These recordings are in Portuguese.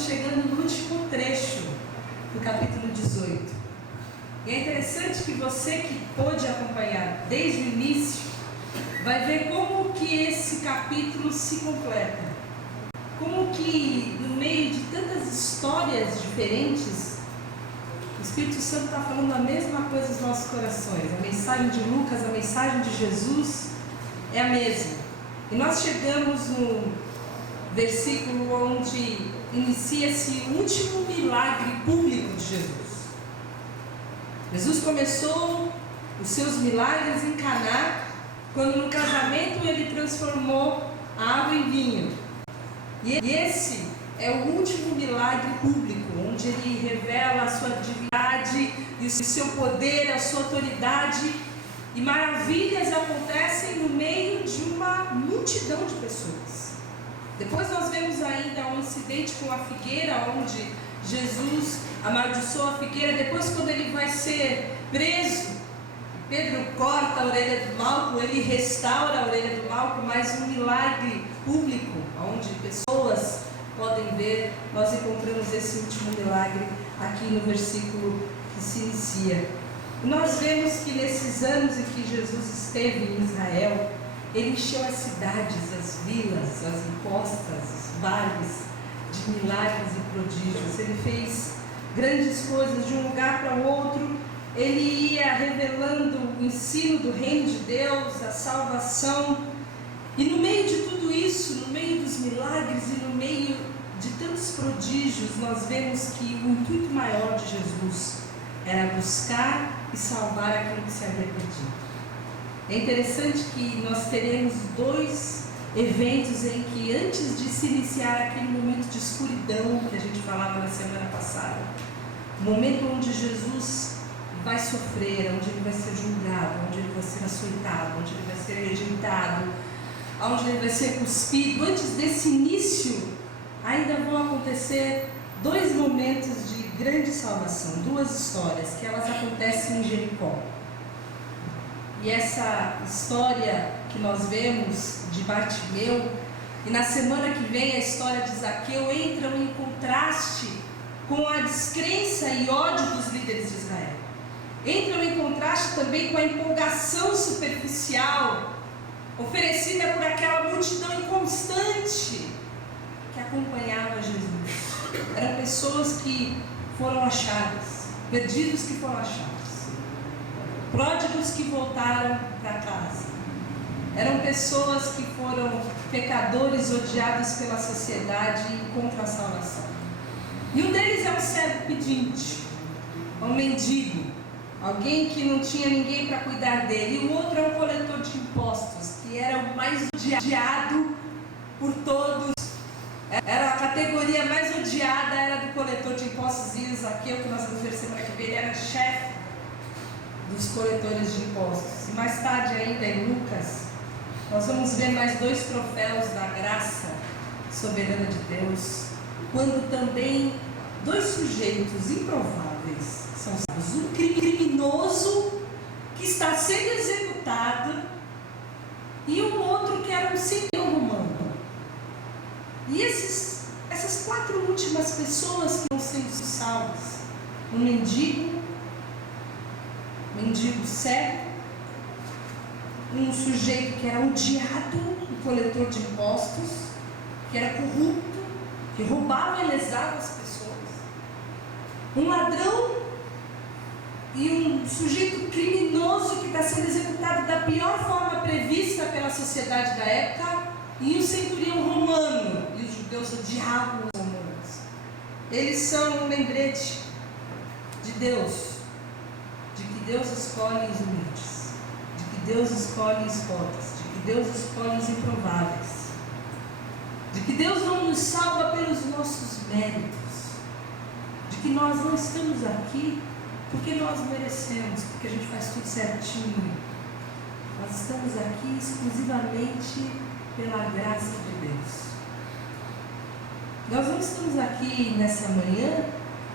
estamos chegando no último trecho do capítulo 18. E é interessante que você que pôde acompanhar desde o início, vai ver como que esse capítulo se completa. Como que no meio de tantas histórias diferentes, o Espírito Santo está falando a mesma coisa aos nossos corações. A mensagem de Lucas, a mensagem de Jesus é a mesma. E nós chegamos no versículo onde inicia-se o último milagre público de Jesus. Jesus começou os seus milagres em Caná, quando no casamento ele transformou a água em vinho. E esse é o último milagre público, onde ele revela a sua divindade e o seu poder, a sua autoridade, e maravilhas acontecem no meio de uma multidão de pessoas. Depois nós vemos ainda um incidente com a figueira, onde Jesus amaldiçoou a figueira. Depois, quando ele vai ser preso, Pedro corta a orelha do Malco, ele restaura a orelha do Malco, mas um milagre público, onde pessoas podem ver. Nós encontramos esse último milagre aqui no versículo que se inicia. Nós vemos que nesses anos em que Jesus esteve em Israel, ele encheu as cidades, as vilas, as encostas, os vales de milagres e prodígios. Ele fez grandes coisas de um lugar para o outro. Ele ia revelando o ensino do reino de Deus, a salvação. E no meio de tudo isso, no meio dos milagres e no meio de tantos prodígios, nós vemos que o intuito maior de Jesus era buscar e salvar aquilo que se havia perdido. É interessante que nós teremos dois eventos em que, antes de se iniciar aquele momento de escuridão que a gente falava na semana passada, o momento onde Jesus vai sofrer, onde ele vai ser julgado, onde ele vai ser açoitado, onde ele vai ser rejeitado, onde ele vai ser cuspido, antes desse início, ainda vão acontecer dois momentos de grande salvação, duas histórias, que elas acontecem em Jericó. E essa história que nós vemos de Bartimeu, e na semana que vem a história de Zaqueu, entram em contraste com a descrença e ódio dos líderes de Israel. Entram em contraste também com a empolgação superficial oferecida por aquela multidão inconstante que acompanhava Jesus. Eram pessoas que foram achadas, perdidos que foram achados, pródigos que voltaram para casa. Eram pessoas que foram pecadores odiados pela sociedade e contra a salvação. E um deles é um cego pedinte, um mendigo, alguém que não tinha ninguém para cuidar dele. E o outro é um coletor de impostos, que era o mais odiado por todos. Era a categoria mais odiada, era do coletor de impostos. E o Zaqueu, que nós vamos ver semana que vem, ele era chefe dos coletores de impostos. E mais tarde ainda em Lucas, nós vamos ver mais dois troféus da graça soberana de Deus, quando também dois sujeitos improváveis são salvos. Um criminoso que está sendo executado e um outro que era um centurião romano. E essas quatro últimas pessoas que estão sendo salvas, um mendigo cego, um sujeito que era odiado, um coletor de impostos, que era corrupto, que roubava e lesava as pessoas, um ladrão e um sujeito criminoso que está sendo executado da pior forma prevista pela sociedade da época, e um centurião romano. E os judeus odiavam os romanos. Eles são um lembrete de Deus, de que Deus escolhe os humildes, de que Deus escolhe os pobres, de que Deus escolhe os improváveis, de que Deus não nos salva pelos nossos méritos, de que nós não estamos aqui porque nós merecemos, porque a gente faz tudo certinho. Nós estamos aqui exclusivamente pela graça de Deus. Nós não estamos aqui nessa manhã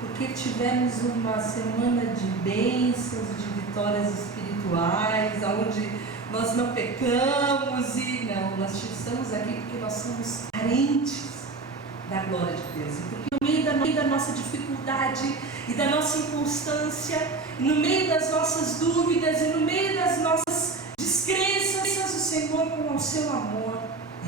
porque tivemos uma semana de bênçãos, de vitórias espirituais, onde nós não pecamos e não, nós estamos aqui porque nós somos carentes da glória de Deus. E porque no meio da nossa dificuldade e da nossa inconstância, no meio das nossas dúvidas e no meio das nossas descrenças, o Senhor, com o seu amor,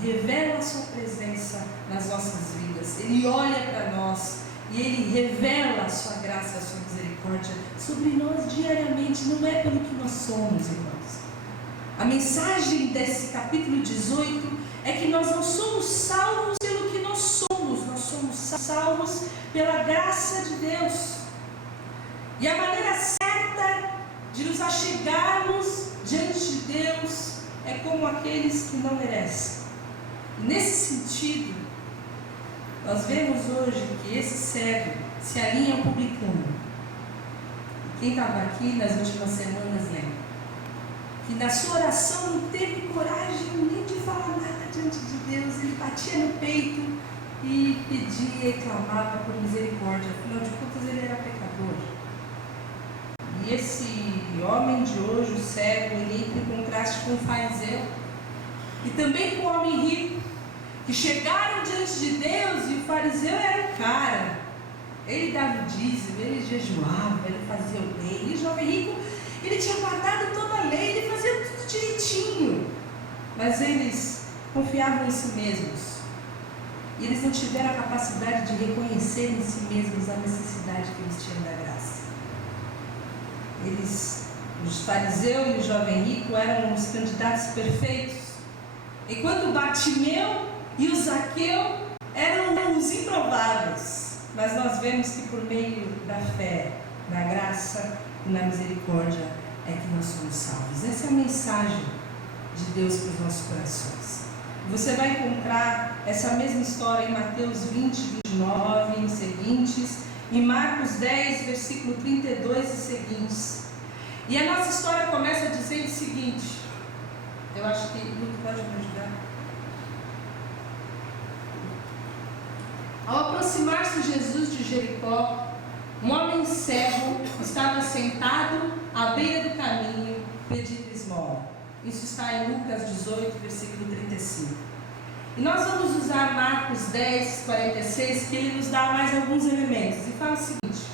revela a sua presença nas nossas vidas. Ele olha para nós e Ele revela a sua graça, a sua misericórdia sobre nós diariamente. Não é pelo que nós somos, irmãos. A mensagem desse capítulo 18 é que nós não somos salvos pelo que nós somos salvos pela graça de Deus. E a maneira certa de nos achegarmos diante de Deus é como aqueles que não merecem. E nesse sentido, nós vemos hoje que esse cego se alinha ao publicano. E quem estava aqui nas últimas semanas lembra que na sua oração não teve coragem nem de falar nada diante de Deus. Ele batia no peito e pedia e clamava por misericórdia. Afinal de contas, ele era pecador. E esse homem de hoje, o cego, ele entra em contraste com o fariseu e também com o homem rico, que chegaram diante de Deus. E o fariseu era o cara, ele dava o dízimo, ele jejuava, ele fazia o bem. E o jovem rico, ele tinha guardado toda a lei, ele fazia tudo direitinho, mas eles confiavam em si mesmos e eles não tiveram a capacidade de reconhecer em si mesmos a necessidade que eles tinham da graça. Os fariseus e o jovem rico eram os candidatos perfeitos, enquanto Bartimeu e o Zaqueu eram os improváveis. Mas nós vemos que por meio da fé, da graça e na misericórdia é que nós somos salvos. Essa é a mensagem de Deus para os nossos corações. Você vai encontrar essa mesma história em Mateus 20, 29 e seguintes, em Marcos 10, versículo 32 e seguintes. E a nossa história começa dizendo o seguinte, eu acho que Luto pode me ajudar. Ao aproximar-se Jesus de Jericó, um homem cego estava sentado à beira do caminho pedindo esmola. Isso está em Lucas 18, versículo 35. E nós vamos usar Marcos 10, 46, que ele nos dá mais alguns elementos. E fala o seguinte: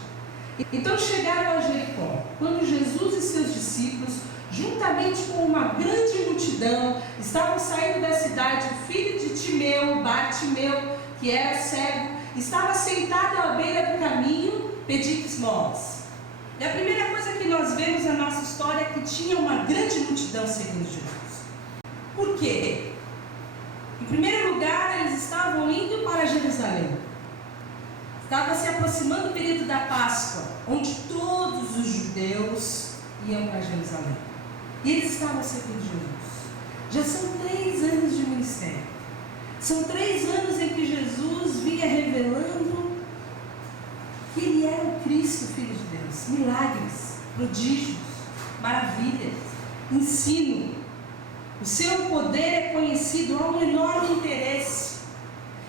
então chegaram a Jericó, quando Jesus e seus discípulos, juntamente com uma grande multidão, estavam saindo da cidade. O filho de Timeu, Bartimeu, que era cego, estava sentado à beira do caminho pedindo esmolas. E a primeira coisa que nós vemos na nossa história é que tinha uma grande multidão seguindo Jesus. Por quê? Em primeiro lugar, eles estavam indo para Jerusalém. Estava se aproximando o período da Páscoa, onde todos os judeus iam para Jerusalém. E eles estavam seguindo Jesus. Já são 3 anos de ministério. São 3 anos em que Jesus vinha revelando que Ele era o Cristo, Filho de Deus. Milagres, prodígios, maravilhas, ensino. O seu poder é conhecido, há um enorme interesse.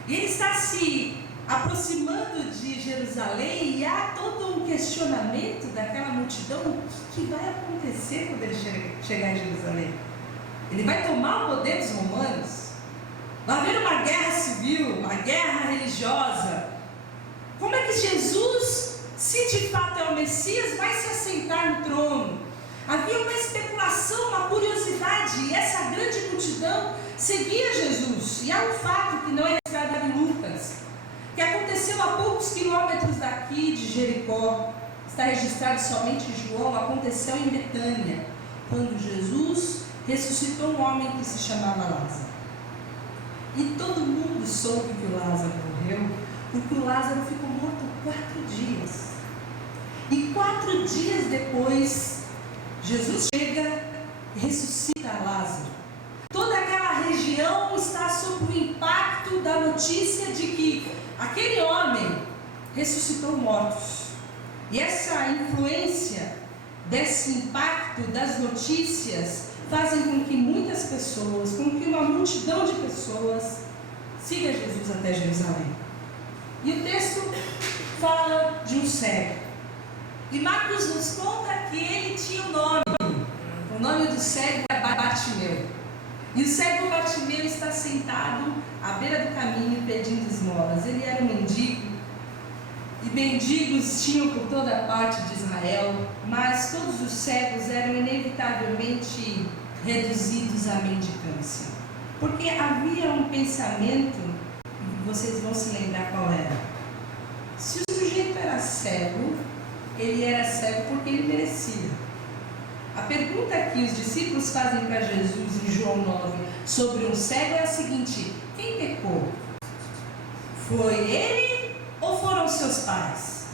E Ele está se aproximando de Jerusalém e há todo um questionamento daquela multidão: o que vai acontecer quando Ele chegar em Jerusalém? Ele vai tomar o poder dos romanos? Vai haver uma guerra civil, uma guerra religiosa. Como é que Jesus, se de fato é o Messias, vai se assentar no trono? Havia uma especulação, uma curiosidade, e essa grande multidão seguia Jesus. E há um fato que não é registrado em Lucas, que aconteceu a poucos quilômetros daqui de Jericó. Está registrado somente em João. Aconteceu em Betânia, quando Jesus ressuscitou um homem que se chamava Lázaro. E todo mundo soube que o Lázaro morreu, porque o Lázaro ficou morto 4 dias. E 4 dias depois, Jesus chega e ressuscita Lázaro. Toda aquela região está sob o impacto da notícia de que aquele homem ressuscitou mortos. E essa influência desse impacto das notícias fazem com que muitas pessoas, com que uma multidão de pessoas siga Jesus até Jerusalém. E o texto fala de um cego. E Marcos nos conta que ele tinha um nome. O nome do cego é Bartimeu. E o cego Bartimeu está sentado à beira do caminho pedindo esmolas. Ele era um mendigo. e mendigos tinham por toda a parte de Israel, mas todos os cegos eram inevitavelmente reduzidos à mendicância. Porque havia um pensamento, e vocês vão se lembrar qual era. Se o sujeito era cego, ele era cego porque ele merecia. A pergunta que os discípulos fazem para Jesus em João 9 sobre um cego é a seguinte: quem pecou? Foi ele ou foram seus pais?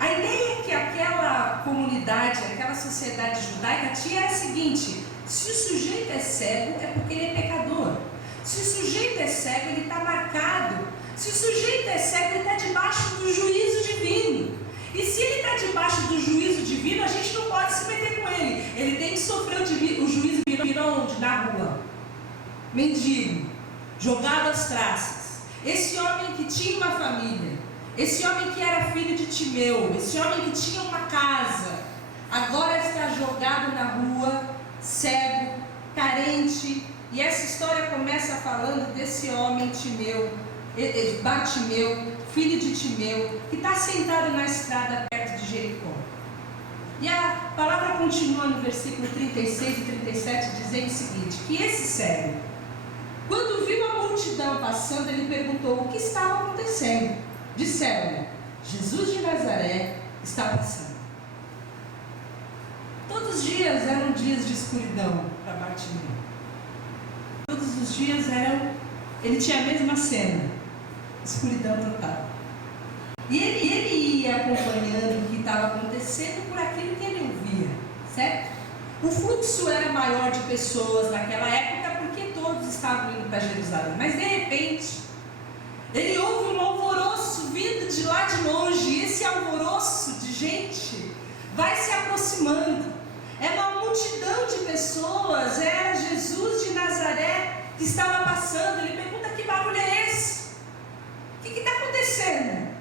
A ideia que aquela comunidade, aquela sociedade judaica tinha era a seguinte: se o sujeito é cego é porque ele é pecador. Se o sujeito é cego, ele está marcado. Se o sujeito é cego, ele está debaixo do juízo divino. E se ele está debaixo do juízo divino, a gente não pode se meter com ele. Ele tem que sofrer o juízo divino onde? Na rua. Mendigo, jogado às traças. Esse homem que tinha uma família, esse homem que era filho de Timeu, esse homem que tinha uma casa, agora está jogado na rua, cego, carente. E essa história começa falando desse homem Bartimeu, filho de Timeu, que está sentado na estrada perto de Jericó. E a palavra continua no versículo 36 e 37, dizendo o seguinte: que esse cego, quando viu a multidão passando, ele perguntou o que estava acontecendo. Disseram: Jesus de Nazaré está passando. Todos os dias eram dias de escuridão para Bartimeu. Todos os dias ele tinha a mesma cena, escuridão total. E ele ia acompanhando o que estava acontecendo por aquilo que ele ouvia, certo? O fluxo era maior de pessoas naquela época porque todos estavam indo para Jerusalém. Mas de repente, ele ouve um alvoroço vindo de lá de longe. E esse alvoroço de gente vai se aproximando. É uma multidão de pessoas. Era Jesus de Nazaré que estava passando. Ele pergunta: que barulho é esse? O que está acontecendo?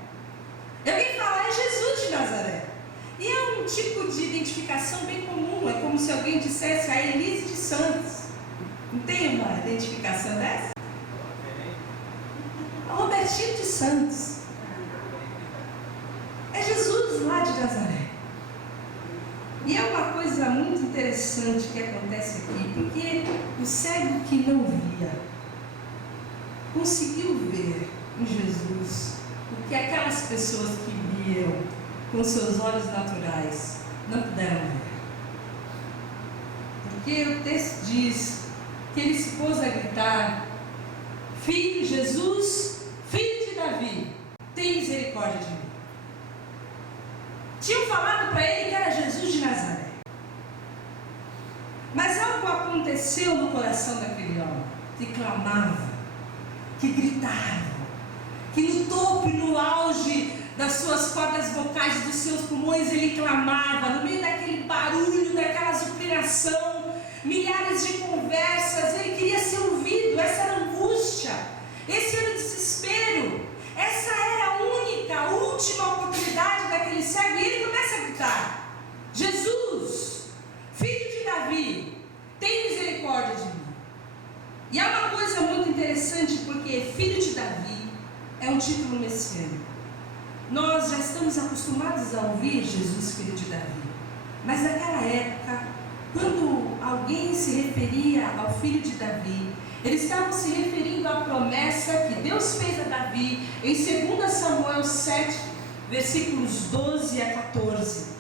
E alguém fala: é Jesus de Nazaré. E é um tipo de identificação bem comum. É como se alguém dissesse a Elise de Santos. Não tem uma identificação dessa? A Robertinho de Santos. É Jesus lá de Nazaré. E é uma coisa muito interessante que acontece aqui, porque o cego que não via conseguiu ver em Jesus o que aquelas pessoas que viam com seus olhos naturais não puderam ver. Porque o texto diz que ele se pôs a gritar: Filho, Jesus, filho de Davi, tem misericórdia de mim. Tinham falado para ele que era Jesus de Nazaré. Mas algo aconteceu no coração daquele homem, que clamava, que gritava, que no topo e no auge das suas cordas vocais, dos seus pulmões, ele clamava, no meio daquele barulho, daquela suplicação, milhares de conversas, ele queria ser ouvido. Essa era a angústia, esse era o desespero, essa era a única, a última oportunidade daquele cego. E ele começa a gritar: Jesus, filho de Davi, tem misericórdia de mim. E há uma coisa muito interessante, porque filho de Davi é um título messiânico. Nós já estamos acostumados a ouvir Jesus, filho de Davi. Mas naquela época, quando alguém se referia ao filho de Davi, eles estavam se referindo à promessa que Deus fez a Davi em 2 Samuel 7, versículos 12 a 14.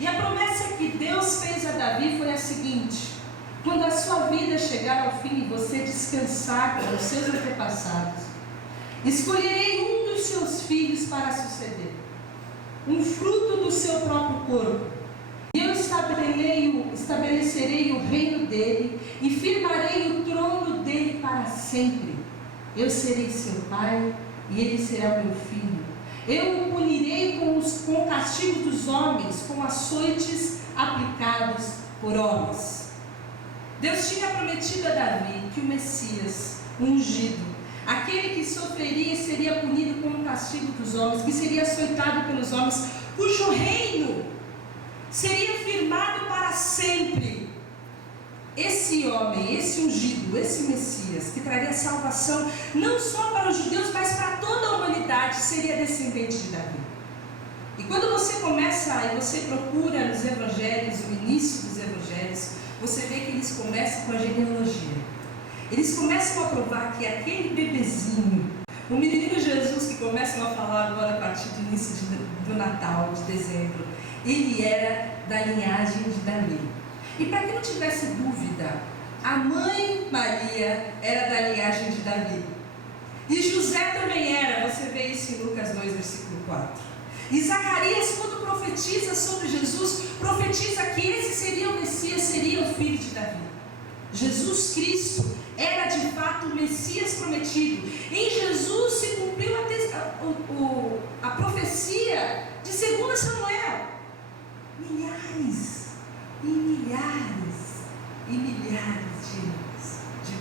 E a promessa que Deus fez a Davi foi a seguinte: quando a sua vida chegar ao fim e você descansar com os seus antepassados, escolherei um dos seus filhos para suceder, um fruto do seu próprio corpo. E eu estabelecerei o reino dele e firmarei o trono dele para sempre. Eu serei seu pai e ele será meu filho. Eu o punirei com o castigo dos homens, com açoites aplicados por homens. Deus tinha prometido a Davi que o Messias, o ungido, aquele que sofreria e seria punido com o castigo dos homens, que seria açoitado pelos homens, cujo reino seria firmado para sempre. Esse homem, esse ungido, esse Messias, que traria salvação não só para os judeus, mas para toda a humanidade, seria descendente de Davi. E quando você começa e você procura nos evangelhos, o início dos evangelhos, você vê que eles começam com a genealogia. Eles começam a provar que aquele bebezinho, o menino Jesus que começam a falar agora a partir do início do Natal, de dezembro, ele era da linhagem de Davi. E para que não tivesse dúvida, a mãe Maria era da linhagem de Davi. E José também era, você vê isso em Lucas 2, versículo 4. E Zacarias, quando profetiza sobre Jesus, profetiza que esse seria o Messias, seria o filho de Davi. Jesus Cristo era de fato o Messias prometido. Em Jesus se cumpriu a profecia de 2 Samuel. Milhares e milhares e milhares de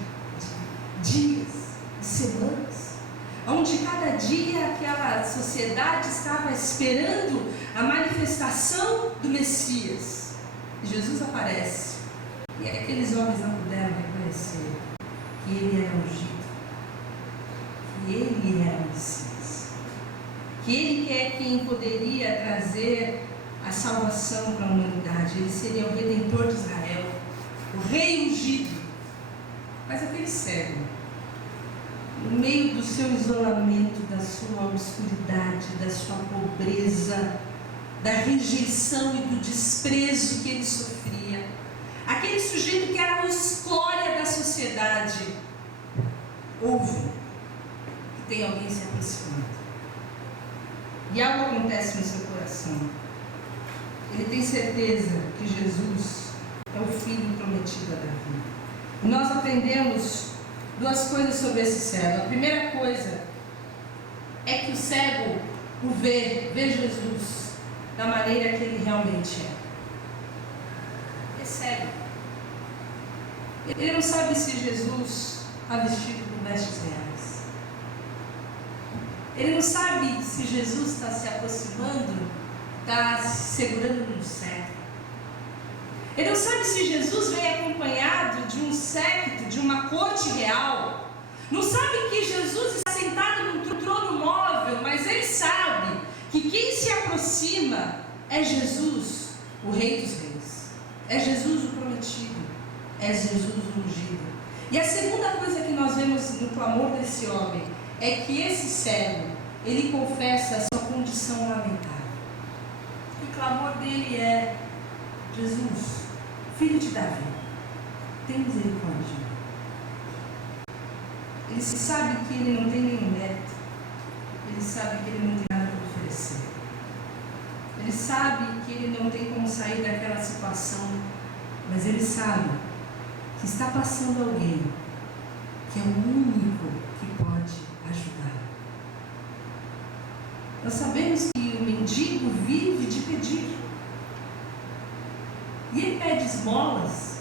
dias, de semanas, onde cada dia aquela sociedade estava esperando a manifestação do Messias. E Jesus aparece. E aqueles homens não puderam reconhecer que ele era ungido, que ele era o Messias, que ele é quem poderia trazer a salvação para a humanidade. Ele seria o Redentor de Israel, o Rei ungido. Mas aquele cego, no meio do seu isolamento, da sua obscuridade, da sua pobreza, da rejeição e do desprezo que ele sofria, aquele sujeito que era a escória da sociedade, ouve que tem alguém se aproximando. E algo acontece no seu coração. Ele tem certeza que Jesus é o filho prometido a Davi. E nós aprendemos 2 coisas sobre esse cego. A primeira coisa é que o cego o vê Jesus da maneira que ele realmente é. É cego. Ele não sabe se Jesus está vestido com vestes reais. Ele não sabe se Jesus está se aproximando, está se segurando no cetro. Ele não sabe se Jesus vem acompanhado de um séquito, de uma corte real. Não sabe que Jesus está sentado num trono móvel, mas ele sabe que quem se aproxima é Jesus, o Rei dos Reis. É Jesus o prometido, é Jesus o ungido. E a segunda coisa que nós vemos no clamor desse homem é que esse cego, ele confessa a sua condição lamentável. O clamor dele é: Jesus, filho de Davi, tem misericórdia. Ele sabe que ele não tem nenhum mérito. Ele sabe que ele não tem nada para oferecer. Ele sabe que ele não tem como sair daquela situação. Mas ele sabe que está passando alguém que é o único que pode ajudar. Nós sabemos que o mendigo vive de pedir. E ele pede esmolas,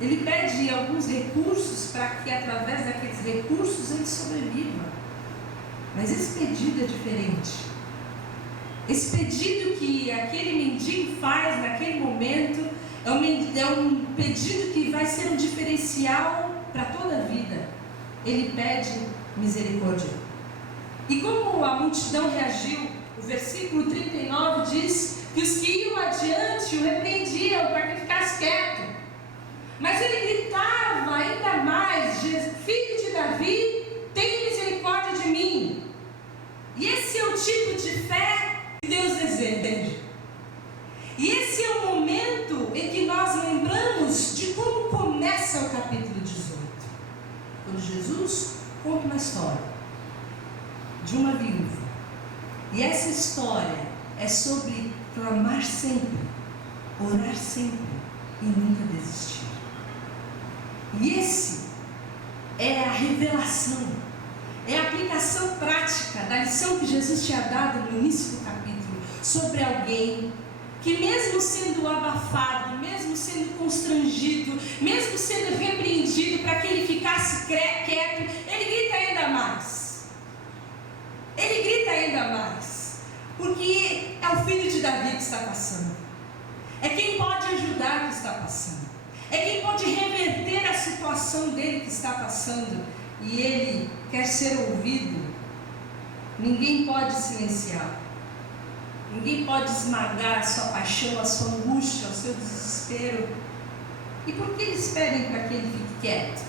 ele pede alguns recursos para que através daqueles recursos ele sobreviva. Mas esse pedido é diferente. Esse pedido que aquele mendigo faz naquele momento é um pedido que vai ser um diferencial para toda a vida. Ele pede misericórdia. E como a multidão reagiu, o versículo 39 diz que os que iam adiante o repreendiam para que ficasse quieto. Mas ele gritava ainda mais: filho de Davi, tem misericórdia de mim. E esse é o tipo de fé que Deus deseja. E esse é o momento em que nós lembramos de como começa o capítulo 18. Quando Jesus conta uma história de uma viúva. E essa história é sobre clamar sempre, orar sempre e nunca desistir. E esse é a revelação, é a aplicação prática da lição que Jesus tinha dado no início do capítulo sobre alguém que, mesmo sendo abafado, mesmo sendo constrangido, mesmo sendo repreendido para que ele ficasse quieto, ele grita ainda mais. Ele grita ainda mais, porque é o filho de Davi que está passando. É quem pode ajudar que está passando. É quem pode reverter a situação dele que está passando. E ele quer ser ouvido. Ninguém pode silenciá-lo. Ninguém pode esmagar a sua paixão, a sua angústia, o seu desespero. E por que eles pedem para que ele fique quieto?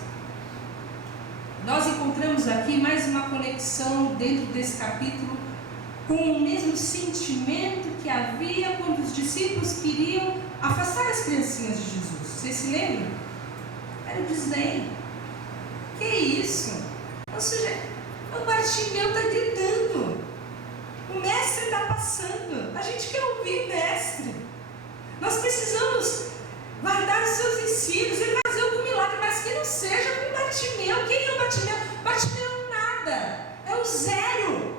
Nós encontramos aqui mais uma conexão dentro desse capítulo com o mesmo sentimento que havia quando os discípulos queriam afastar as criancinhas de Jesus. Vocês se lembram? Era o desdém. Que isso? Ou seja, o Bartimeu está gritando. O mestre está passando. A gente quer ouvir o mestre. Nós precisamos guardar os seus ensinos. Ele vai fazer algum milagre, mas que não seja com Bartimeu. Quem é o Bartimeu? Bartimeu é nada. É o zero.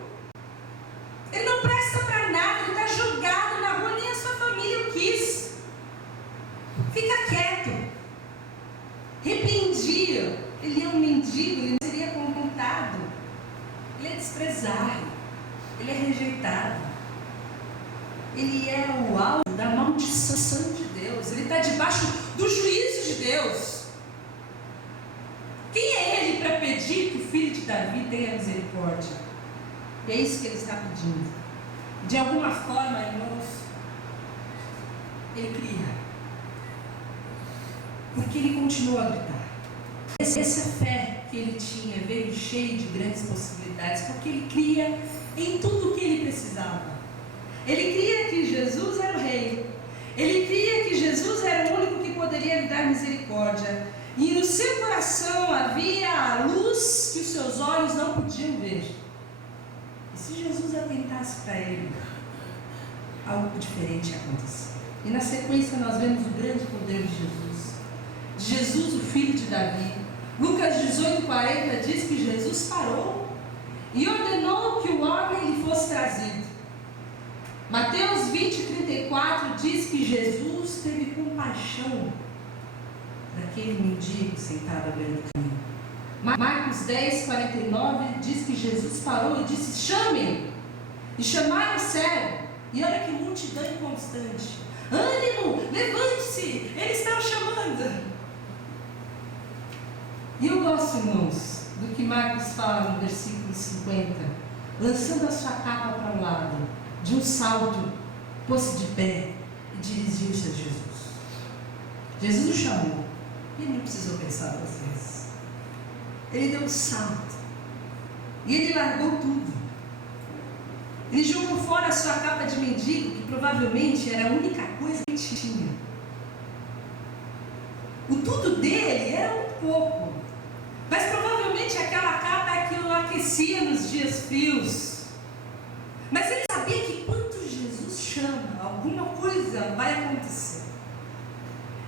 Ele não presta para nada. Ele está jogado na rua. Nem a sua família o quis. Fica quieto. Repreendia. Ele é um mendigo. Ele não seria confrontado. Ele é desprezado. Ele é rejeitado. Ele é o alvo da maldição de Deus. Ele está debaixo do juízo de Deus. Quem é ele para pedir que o filho de Davi tenha misericórdia? E é isso que ele está pedindo. De alguma forma, irmãos, ele cria. Porque ele continua a gritar. Essa fé que ele tinha veio cheia de grandes possibilidades, porque ele cria em tudo o que ele precisava. Ele cria que Jesus era o rei. Ele cria que Jesus era o único que poderia lhe dar misericórdia. E no seu coração havia a luz que os seus olhos não podiam ver. E se Jesus atentasse para ele, algo diferente ia acontecer. E na sequência nós vemos o grande poder de Jesus. Jesus, o filho de Davi. Lucas 18:40 diz que Jesus parou e ordenou que o homem lhe fosse trazido. Mateus 20:34 diz que Jesus teve compaixão daquele mendigo sentado à beira do caminho. Marcos 10:49 diz que Jesus parou e disse: chamem! E chamaram o cego. E olha que multidão inconstante. Ânimo, levante-se, eles estão chamando. E eu gosto, irmãos, do que Marcos fala no versículo 50. Lançando a sua capa para um lado, de um salto, pôs-se de pé e dirigiu-se a Jesus. Jesus o chamou. E ele não precisou pensar 2 vezes. Ele deu um salto. E ele largou tudo. Ele jogou fora a sua capa de mendigo, que provavelmente era a única coisa que ele tinha. O tudo dele era um pouco. Mas provavelmente aquela capa é que o aquecia nos dias frios. Mas ele sabia que quando Jesus chama, alguma coisa vai acontecer.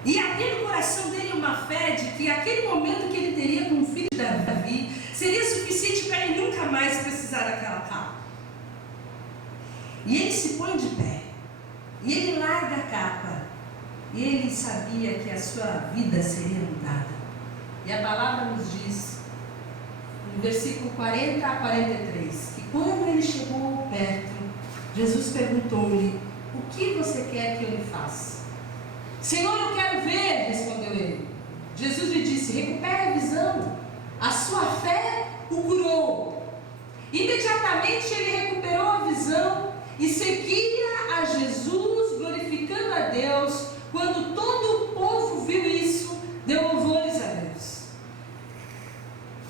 E havia no coração dele uma fé de que aquele momento que ele teria com o filho de Davi seria suficiente para ele nunca mais precisar daquela capa. E ele se põe de pé. E ele larga a capa. E ele sabia que a sua vida seria mudada. E a palavra nos diz, no versículo 40 a 43, que quando ele chegou perto, Jesus perguntou-lhe: o que você quer que eu lhe faça? Senhor, eu quero ver, respondeu ele. Jesus lhe disse: recupere a visão, a sua fé o curou. Imediatamente ele recuperou a visão e seguia a Jesus, glorificando a Deus. Quando todo o povo viu isso, deu louvores a Deus.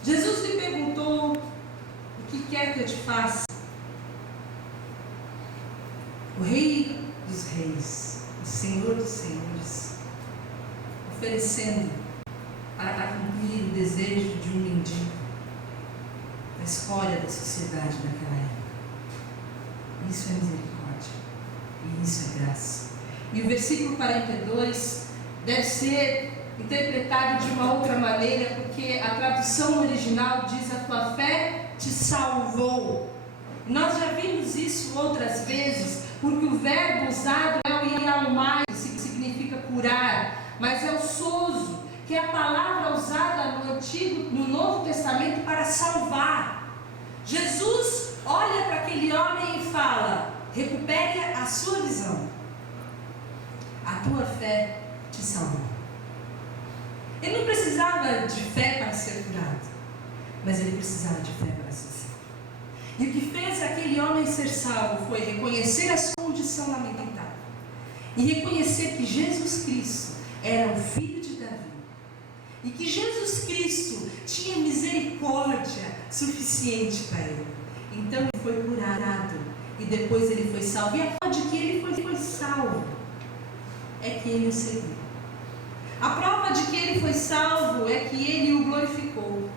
Jesus lhe perguntou: o que quer que eu te faça? O Rei dos Reis, o Senhor dos Senhores, oferecendo para cumprir o desejo de um mendigo, a escolha da sociedade naquela época. Isso é misericórdia e isso é graça. E o versículo 42 deve ser interpretado de uma outra maneira, porque a tradução original diz: a tua fé te salvou. Nós já vimos isso outras vezes, porque o verbo usado é o iaumai, que significa curar, mas é o sozo, que é a palavra usada no Novo Testamento para salvar. Jesus olha para aquele homem e fala: recupere a sua visão. A tua fé te salvou. Ele não precisava de fé para ser curado, mas ele precisava de fé para ser salvo. E o que fez aquele homem ser salvo foi reconhecer a sua condição lamentável e reconhecer que Jesus Cristo era o Filho de Davi e que Jesus Cristo tinha misericórdia suficiente para ele. Então ele foi curado e depois ele foi salvo. E a prova de que ele foi salvo é que ele o seguiu. A prova de que ele foi salvo é que ele o glorificou.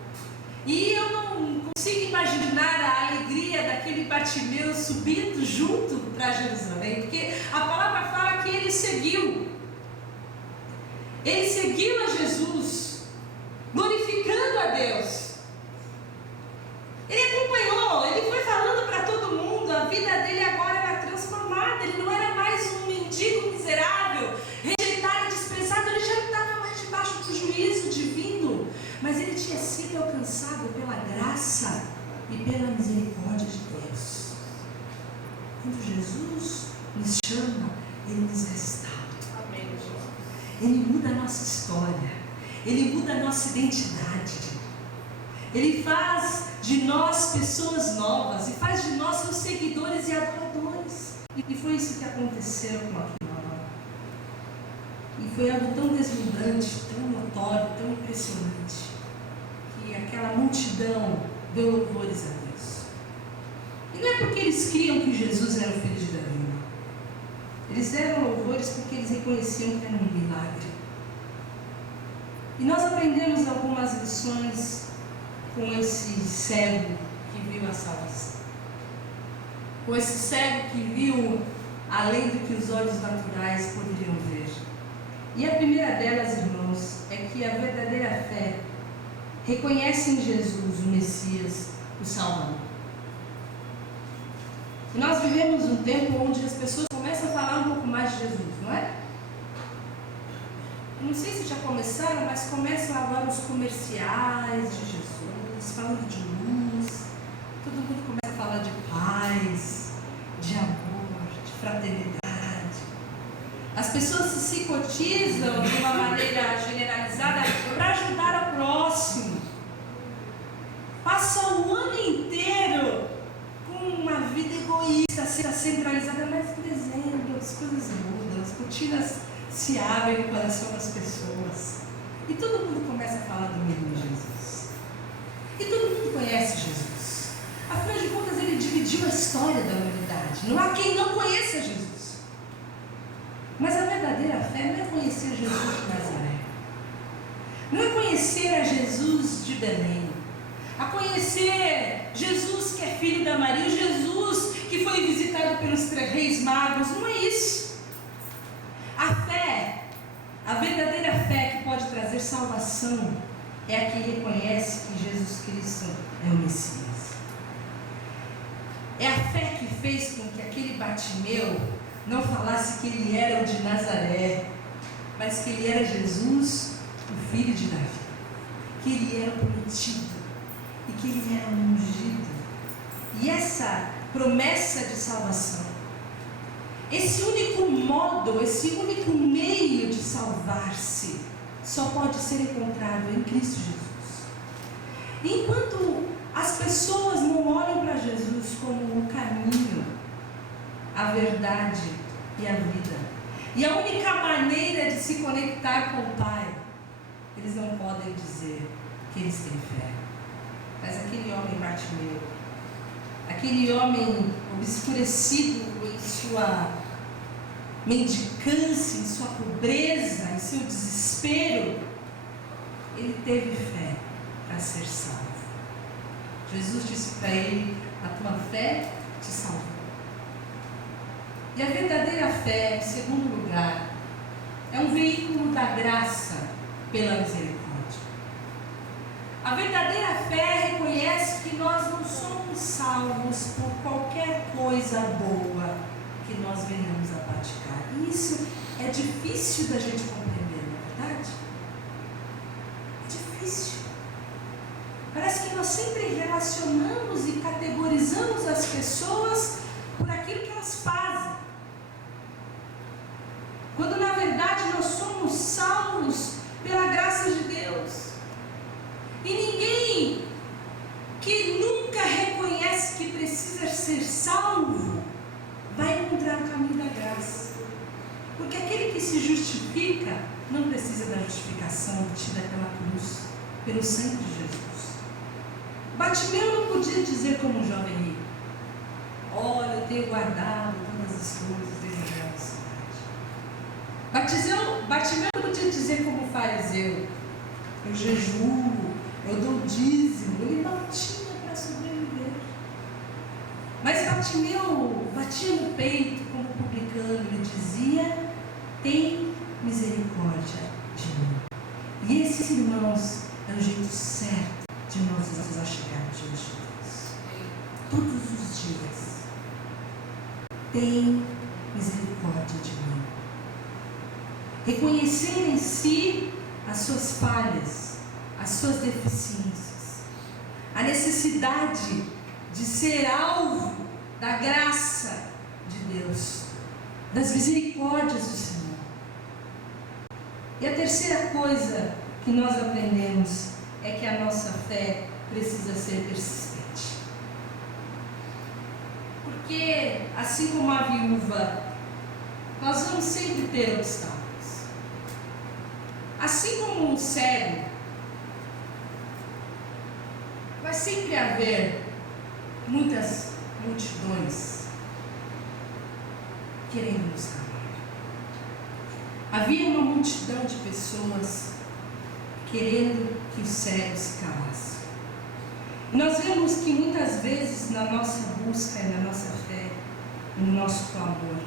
E eu não consigo imaginar a alegria daquele Bartimeu subindo junto para Jerusalém, porque a palavra fala que ele seguiu. Ele seguiu a Jesus, glorificando a Deus. Ele acompanhou, ele foi falando para todo mundo, a vida dele agora era transformada, ele não era mais um mendigo miserável, rejeitado e desprezado, ele já não estava mais debaixo do juízo divino, mas ele tinha sido alcançado pela graça e pela misericórdia de Deus. Quando Jesus nos chama, ele nos restaura. Amém, Jesus. Ele muda a nossa história, ele muda a nossa identidade. Ele faz de nós pessoas novas e faz de nós seus seguidores e adoradores. E foi isso que aconteceu com aquele homem. E foi algo tão deslumbrante, tão notório, tão impressionante, que aquela multidão deu louvores a Deus. E não é porque eles criam que Jesus era o Filho de Davi. Eles deram louvores porque eles reconheciam que era um milagre. E nós aprendemos algumas lições com esse cego que viu a salvação, com esse cego que viu além do que os olhos naturais poderiam ver. E a primeira delas, irmãos, é que a verdadeira fé reconhece em Jesus o Messias, o Salvador. E nós vivemos um tempo onde as pessoas começam a falar um pouco mais de Jesus, não é? Não sei se já começaram, mas começam agora os comerciais de Jesus, falando de luz. Todo mundo começa a falar de paz, de amor, de fraternidade. As pessoas se cotizam de uma maneira generalizada para ajudar o próximo. Passam o ano inteiro com uma vida egoísta, centralizada, mas em dezembro as coisas mudam, as cortinas se abrem no coração das pessoas. E todo mundo começa a falar do menino Jesus. E todo mundo conhece Jesus. Afinal de contas, ele dividiu a história da humanidade. Não há quem não conheça Jesus. Mas a verdadeira fé não é conhecer Jesus de Nazaré. Não é conhecer a Jesus de Belém. A conhecer Jesus que é filho da Maria, Jesus que foi visitado pelos 3 reis magos. Não é isso. A fé, a verdadeira fé que pode trazer salvação, é a que reconhece que Jesus Cristo é o Messias. É a fé que fez com que aquele Bartimeu não falasse que ele era o de Nazaré, mas que ele era Jesus, o filho de Davi, que ele era o prometido e que ele era o ungido. E essa promessa de salvação, esse único modo, esse único meio de salvar-se, só pode ser encontrado em Cristo Jesus. Enquanto as pessoas não olham para Jesus como o caminho, a verdade e a vida, e a única maneira de se conectar com o Pai, eles não podem dizer que eles têm fé. Mas aquele homem Bartimeu, aquele homem obscurecido em sua mendicância, em sua pobreza, em seu desespero, ele teve fé para ser salvo. Jesus disse para ele: a tua fé te salvou. E a verdadeira fé, em segundo lugar, é um veículo da graça pela misericórdia. A verdadeira fé reconhece que nós não somos salvos por qualquer coisa boa que nós venhamos a praticar. E isso é difícil da gente compreender, não é verdade? É difícil. Parece que nós sempre relacionamos e categorizamos as pessoas por aquilo que elas fazem, quando na verdade nós somos salvos pela graça de Deus. E ninguém que nunca reconhece que precisa precisa ser salvo vai encontrar o caminho da graça. Porque aquele que se justifica não precisa da justificação obtida pela cruz, pelo sangue de Jesus. Bartimeu não podia dizer como um jovem rico: olha, eu tenho guardado todas as coisas desde a mocidade. Bartimeu não podia dizer como fariseu: eu jejuo, eu dou dízimo. Ele não tinha para sobreviver. Mas Bartimeu batia no peito como publicano e dizia: tem misericórdia de mim. E esses, irmãos, é o jeito certo de nós nos achegarmos diante de Deus. Todos os dias. Tem misericórdia de mim. Reconhecer em si as suas falhas, as suas deficiências, a necessidade de ser alvo da graça de Deus, das misericórdias do Senhor. E a terceira coisa que nós aprendemos é que a nossa fé precisa ser persistente. Porque, assim como a viúva, nós vamos sempre ter obstáculos. Assim como um cego, vai sempre haver muitas multidões querendo nos calar. Havia uma multidão de pessoas querendo que o cego se calasse. E nós vemos que muitas vezes na nossa busca e na nossa fé, no nosso clamor,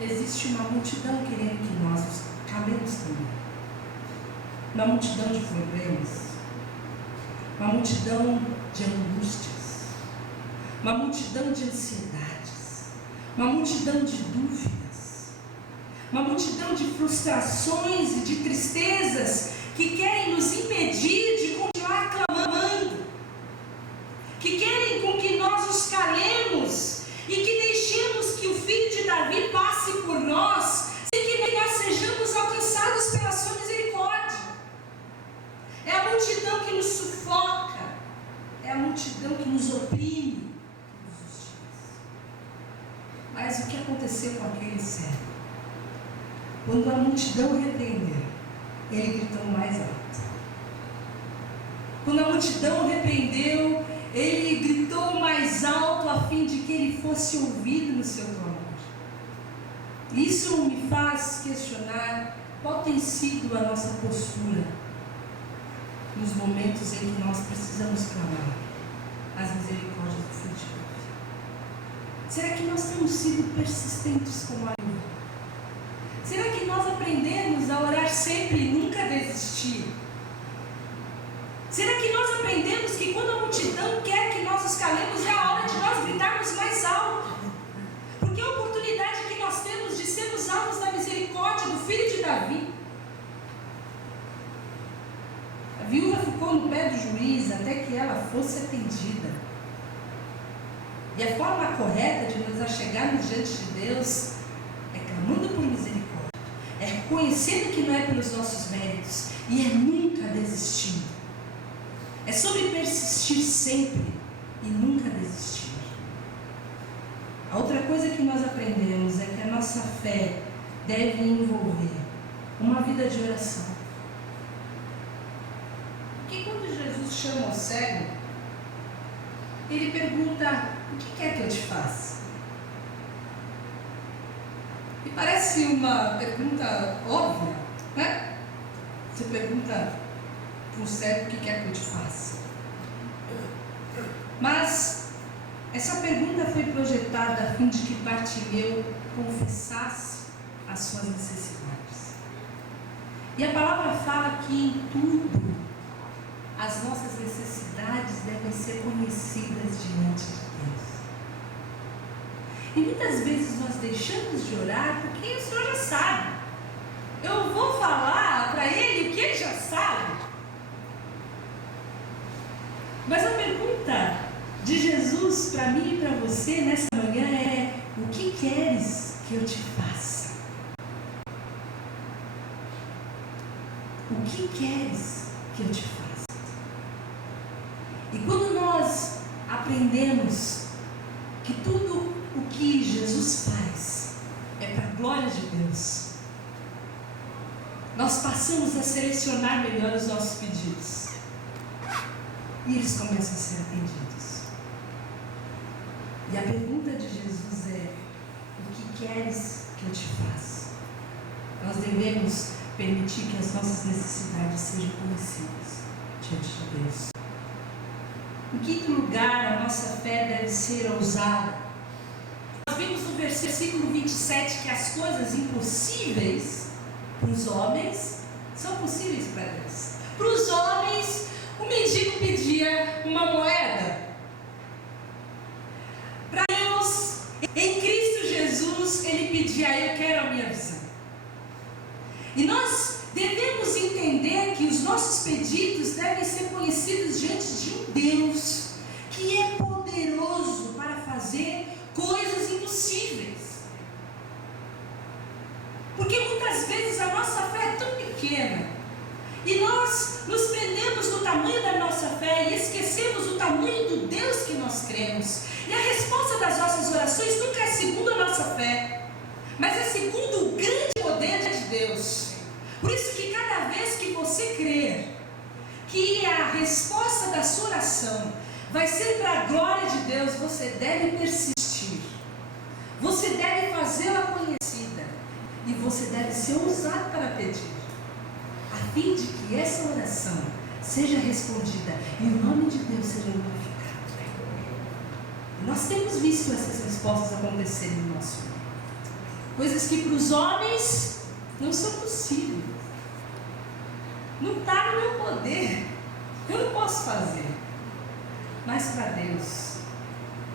existe uma multidão querendo que nós nos calemos também. Uma multidão de problemas, uma multidão de angústias, uma multidão de ansiedades, uma multidão de dúvidas, uma multidão de frustrações e de tristezas que querem nos impedir de continuar clamando, que querem com que nós os calemos e que deixemos que o filho de Davi passe por nós, sem que nós sejamos alcançados pela sua misericórdia. É a multidão que nos sufoca, é a multidão que nos oprime todos os dias. Mas o que aconteceu com aquele servo? Quando a multidão repreendeu, ele gritou mais alto. Quando a multidão repreendeu, ele gritou mais alto a fim de que ele fosse ouvido no seu clamor. Isso me faz questionar qual tem sido a nossa postura nos momentos em que nós precisamos clamar as misericórdias do Filho de Deus. Será que nós temos sido persistentes como a viúva? Será que nós aprendemos a orar sempre e nunca desistir? Será que nós aprendemos que quando a multidão quer que nós os calemos, é a hora de nós gritarmos mais alto? Porque a oportunidade que nós temos de sermos alvos da misericórdia do Filho de Davi. A viúva ficou no pé do juiz até que ela fosse atendida. E a forma correta de nos achegarmos diante de Deus é clamando por misericórdia, é reconhecendo que não é pelos nossos méritos e é nunca desistindo. É sobre persistir sempre e nunca desistir. A outra coisa que nós aprendemos é que a nossa fé deve envolver uma vida de oração. Porque quando Jesus chama o cego, ele pergunta: o que quer que eu te faça? E parece uma pergunta óbvia, né? Você pergunta para o cego: o que quer que eu te faça? Mas essa pergunta foi projetada a fim de que Bartimeu confessasse as suas necessidades. E a palavra fala que em tudo as nossas necessidades devem ser conhecidas diante de Deus. E muitas vezes nós deixamos de orar porque o Senhor já sabe. Eu vou falar para Ele o que Ele já sabe. Mas a pergunta de Jesus para mim e para você nessa manhã é: o que queres que eu te faça? O que queres que eu te faça? E quando nós aprendemos que tudo o que Jesus faz é para a glória de Deus, nós passamos a selecionar melhor os nossos pedidos e eles começam a ser atendidos. E a pergunta de Jesus é: o que queres que eu te faça? Nós devemos permitir que as nossas necessidades sejam conhecidas diante de Deus. Em quinto lugar, a nossa fé deve ser ousada. Nós vimos no versículo 27 que as coisas impossíveis para os homens são possíveis para Deus. Para os homens, o mendigo pedia uma moeda. Para Deus, em Cristo Jesus, Ele pedia: eu quero a minha visão. E nós devemos entender que os nossos pedidos devem ser conhecidos diante de um Deus que é poderoso para fazer coisas impossíveis. Porque muitas vezes a nossa fé é tão pequena e nós nos prendemos no tamanho da nossa fé e esquecemos o tamanho do Deus que nós cremos. E a resposta das nossas orações nunca é segundo a nossa fé, mas é segundo o grande poder de Deus. Por isso que cada vez que você crer que a resposta da sua oração vai ser para a glória de Deus, você deve persistir, você deve fazê-la conhecida e você deve ser ousado para pedir, a fim de que essa oração seja respondida e o nome de Deus seja glorificado. Nós temos visto essas respostas acontecerem no nosso meio, coisas que para os homens não são possíveis, não está no meu poder, eu não posso fazer, mas para Deus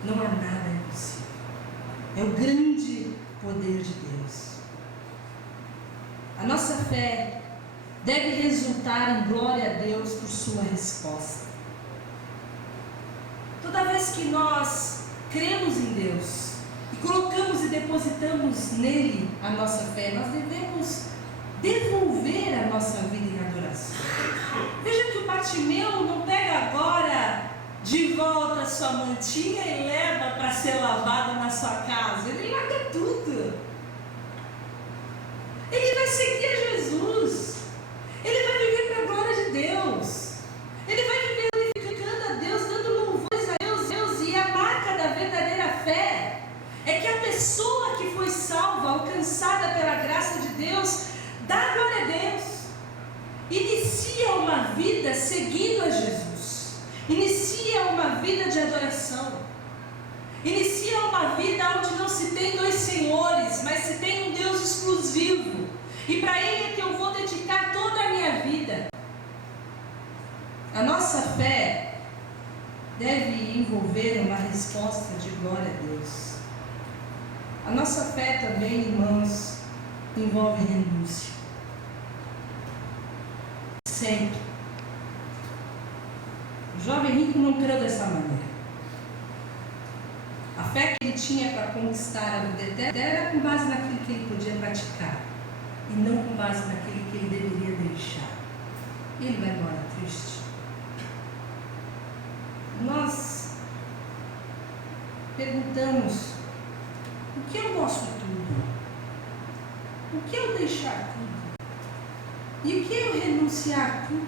não há nada impossível. É o grande poder de Deus. A nossa fé deve resultar em glória a Deus por sua resposta. Toda vez que nós cremos em Deus e colocamos e depositamos nele a nossa fé, nós devemos devolver a nossa vida em adoração. Veja que o Bartimeu não pega agora de volta a sua mantinha e leva para ser lavada na sua casa. Ele larga tudo. Ele vai seguir a Jesus. Ele vai viver para a glória de Deus. Ele vai viver glorificando a Deus, dando louvores a Deus. E a marca da verdadeira fé é que a pessoa que foi salva, alcançada pela graça de Deus, dá glória a Deus, inicia uma vida seguindo a Jesus, inicia uma vida de adoração, inicia uma vida onde não se tem dois senhores, mas se tem um Deus exclusivo, e para Ele é que eu vou dedicar toda a minha vida. A nossa fé deve envolver uma resposta de glória a Deus. A nossa fé também, irmãos, envolve renúncia. Sempre. O jovem rico não creu dessa maneira. A fé que ele tinha para conquistar a vida eterna era com base naquilo que ele podia praticar e não com base naquilo que ele deveria deixar. E ele vai embora triste. Nós perguntamos: o que eu posso tudo? O que eu deixar tudo? E o que eu renunciar tudo?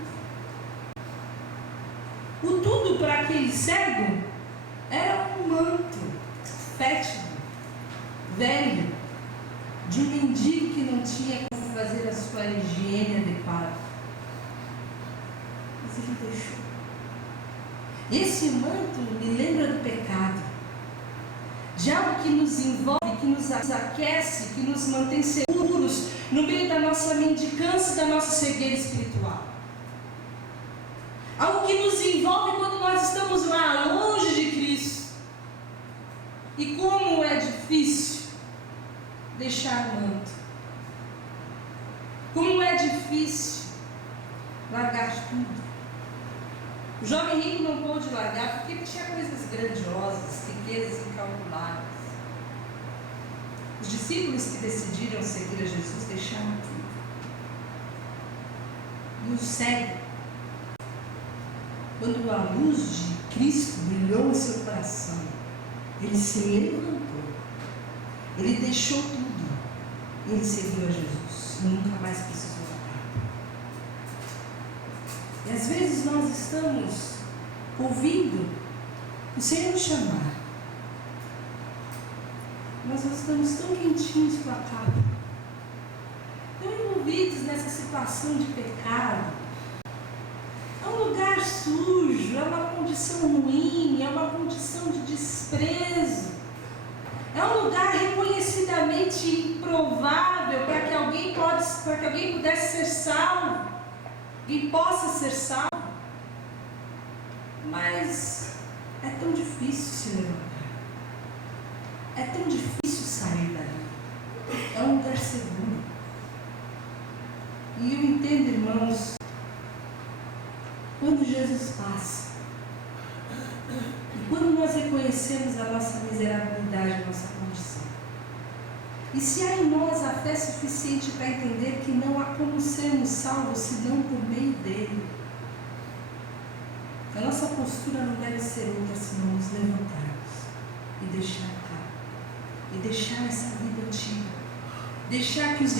O tudo para aquele cego era um manto fétido, velho, de um mendigo que não tinha como fazer a sua higiene adequada. Mas ele deixou. Esse manto me lembra do pecado, de algo que nos envolve, que nos aquece, que nos mantém seguros no meio da nossa mendicância, da nossa cegueira espiritual. Algo que nos envolve quando nós estamos lá, longe de Cristo. E como é difícil deixar o manto. Como é difícil largar tudo. O jovem rico não pôde largar porque ele tinha coisas grandiosas, riquezas incalculáveis. Os discípulos que decidiram seguir a Jesus deixaram tudo. E o cego, quando a luz de Cristo brilhou em seu coração. Ele se levantou. Ele deixou tudo. E ele seguiu a Jesus. E nunca mais precisou voltar. E às vezes nós estamos ouvindo o Senhor chamar. Nós estamos tão quentinhos com a capa, tão envolvidos nessa situação de pecado. É um lugar sujo, é uma condição ruim, é uma condição de desprezo. É um lugar reconhecidamente improvável para que alguém pudesse ser salvo, alguém possa ser salvo. Mas é tão difícil se levantar. É tão difícil sair dali. É um lugar seguro. E eu entendo, irmãos, quando Jesus passa, e quando nós reconhecemos a nossa miserabilidade, a nossa condição, e se há em nós a fé suficiente para entender que não há como sermos salvos senão por meio dele, a nossa postura não deve ser outra senão nos levantarmos e deixar e deixar essa vida antiga, deixar que os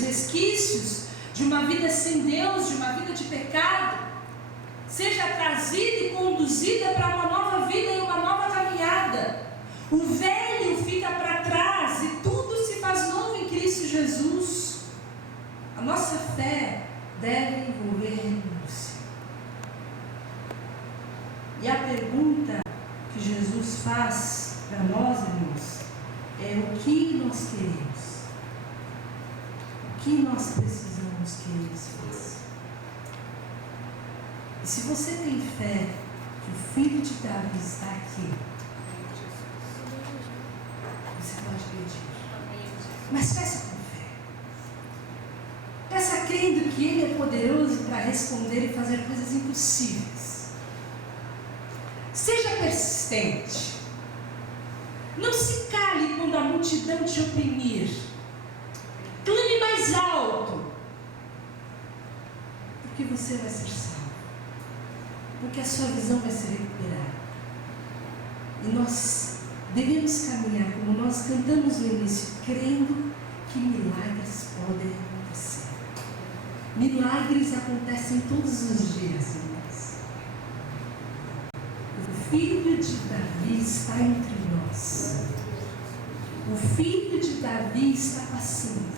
resquícios de uma vida sem Deus, de uma vida de pecado, seja trazida e conduzida para uma nova vida e uma nova caminhada. O velho fica para trás e tudo se faz novo em Cristo Jesus. A nossa fé deve envolver renúncia. E a pergunta que Jesus faz para nós, irmãos, é o que nós queremos, o que nós precisamos que Ele faça. E se você tem fé que o Filho de Davi está aqui, você pode pedir, mas peça com fé, peça crendo que Ele é poderoso para responder e fazer coisas impossíveis. Seja persistente. Não se cale quando a multidão te oprimir. Clame mais alto. Porque você vai ser salvo. Porque a sua visão vai ser recuperada. E nós devemos caminhar, como nós cantamos no início, crendo que milagres podem acontecer. Milagres acontecem todos os dias, irmãos. O Filho de Davi está entre nós. O Filho de Davi está passando.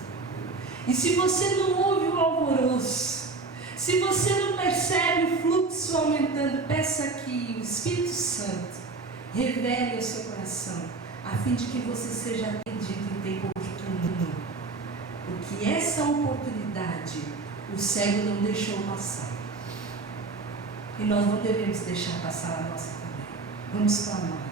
E se você não ouve o alvoroço, se você não percebe o fluxo aumentando, peça que o Espírito Santo revele ao seu coração, a fim de que você seja atendido em tempo oportuno. Porque essa oportunidade o cego não deixou passar. E nós não devemos deixar passar a nossa também. Vamos clamar,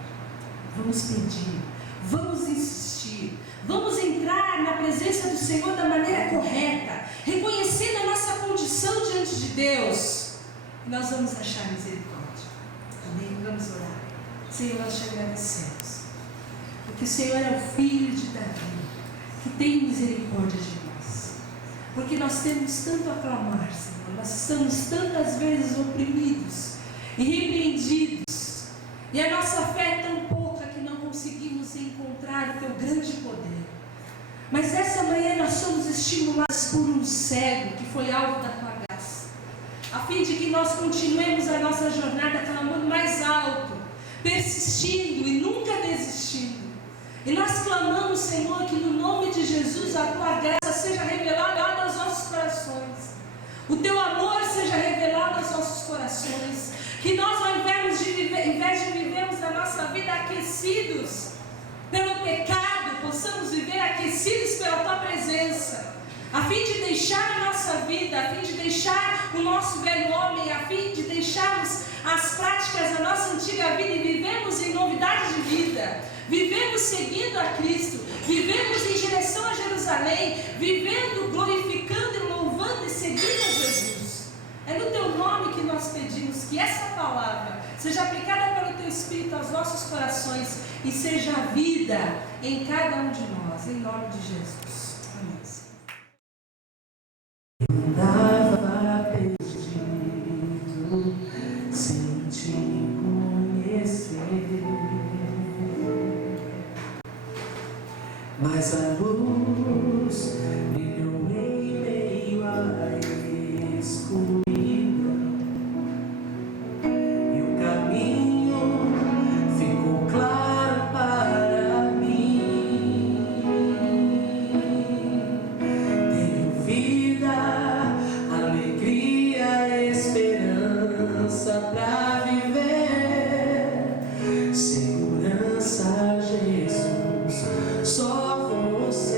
vamos pedir, vamos insistir, vamos entrar na presença do Senhor da maneira correta, reconhecendo a nossa condição diante de Deus. E nós vamos achar misericórdia. Amém? Vamos orar. Senhor, nós te agradecemos, porque o Senhor é o Filho de Davi, que tem misericórdia de nós, porque nós temos tanto a clamar, Senhor, nós estamos tantas vezes oprimidos e repreendidos, e a nossa fé é tão pouca que não conseguimos encontrar o teu grande poder. Mas essa manhã nós somos estimulados por um cego que foi alvo da tua graça, a fim de que nós continuemos a nossa jornada clamando mais alto, persistindo e nunca desistindo. E nós clamamos, Senhor, que no nome de Jesus a tua graça seja revelada aos nossos corações, o teu amor seja revelado aos nossos corações, que nós, ao invés de vivermos a nossa vida aquecidos pelo pecado, possamos viver aquecidos pela tua presença, a fim de deixar a nossa vida, a fim de deixar o nosso velho homem, a fim de deixarmos as práticas da nossa antiga vida e vivemos em novidade de vida, vivemos seguindo a Cristo, vivemos em direção a Jerusalém, vivendo, glorificando e louvando e seguindo a Jesus. É no teu nome que nós pedimos que essa palavra seja aplicada pelo teu Espírito aos nossos corações e seja vida em cada um de nós, em nome de Jesus. Amém. Andava perdido, sem te encontrar. mas a luz brilhou em meio à escuridão, e o caminho ficou claro para mim. Tenho vida, alegria, esperança pra viver, segurança, Jesus, só você.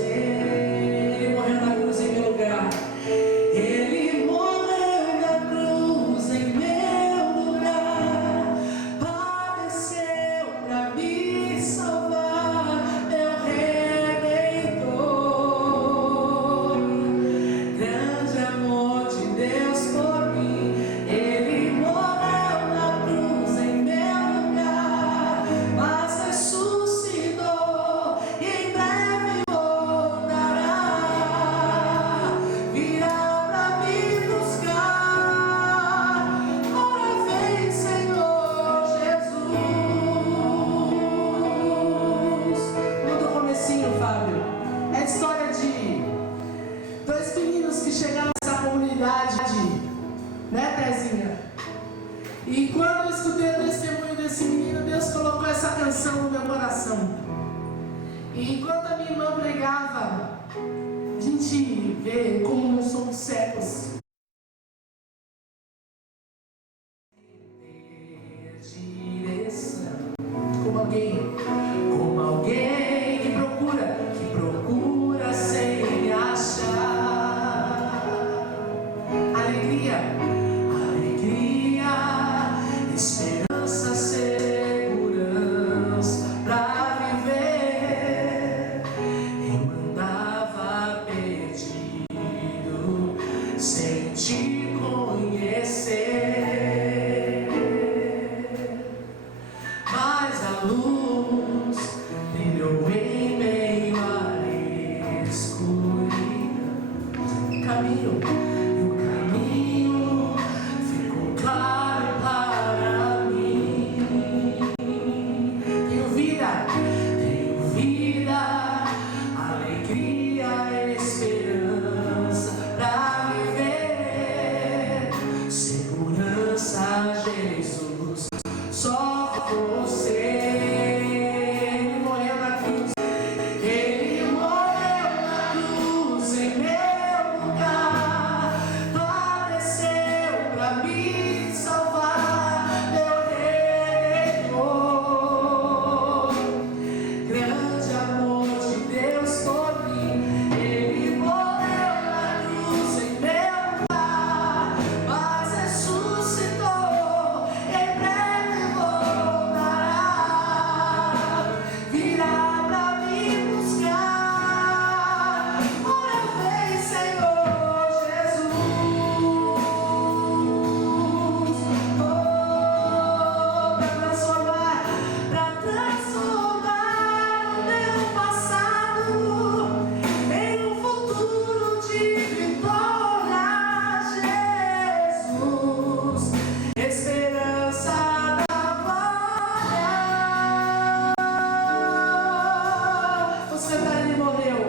Ele morreu na cruz em meu lugar. Ele morreu na cruz em meu lugar, padeceu pra me salvar, meu Redentor. Grande amor de Deus por mim. Ele morreu na cruz em meu lugar, mas ressuscitou e em breve voltará. Virá pra me buscar. Ora vem, Senhor Jesus. No comecinho, Fábio, é a história de dois meninos que chegaram nessa comunidade, né, Tezinha? E quando eu escutei o testemunho desse menino, Deus colocou essa canção no meu coração. E enquanto a minha irmã pregava, a gente vê como nós somos cegos. Direção, como alguém que procura sem achar. Alegria, esperança, segurança pra viver. Eu andava perdido sem te conhecer, mas a luz brilhou em meio à escuridão. Caminho, e o caminho ficou claro para mim. Tenho vida, alegria, esperança pra viver, segurança, Jesus, só você. Ele morreu na cruz. Ele morreu na cruz em meu lugar, padeceu pra me salvar, meu Redentor. Grande amor de Deus por mim. Ele morreu na cruz em meu lugar, mas ressuscitou, em breve voltará. Virá pra me buscar. Ora vem, Senhor Jesus. Oh, pra transformar o meu passado em um futuro de vitória, Jesus, esperança da glória. Você tá, ele morreu.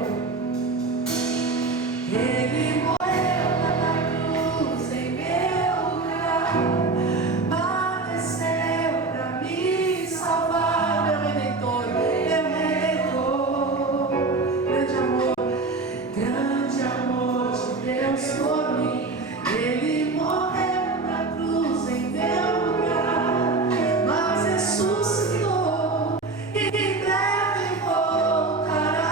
Ele morreu na cruz em meu lugar, padeceu pra me salvar, meu Redentor, meu Redentor. Grande amor de Deus por mim. Ele morreu na cruz em meu lugar, mas ressuscitou e em breve voltará.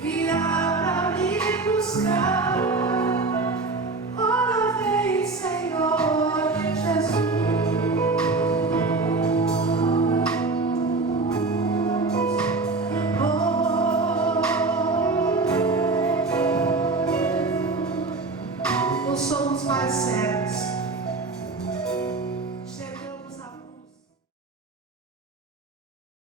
Virá pra me buscar.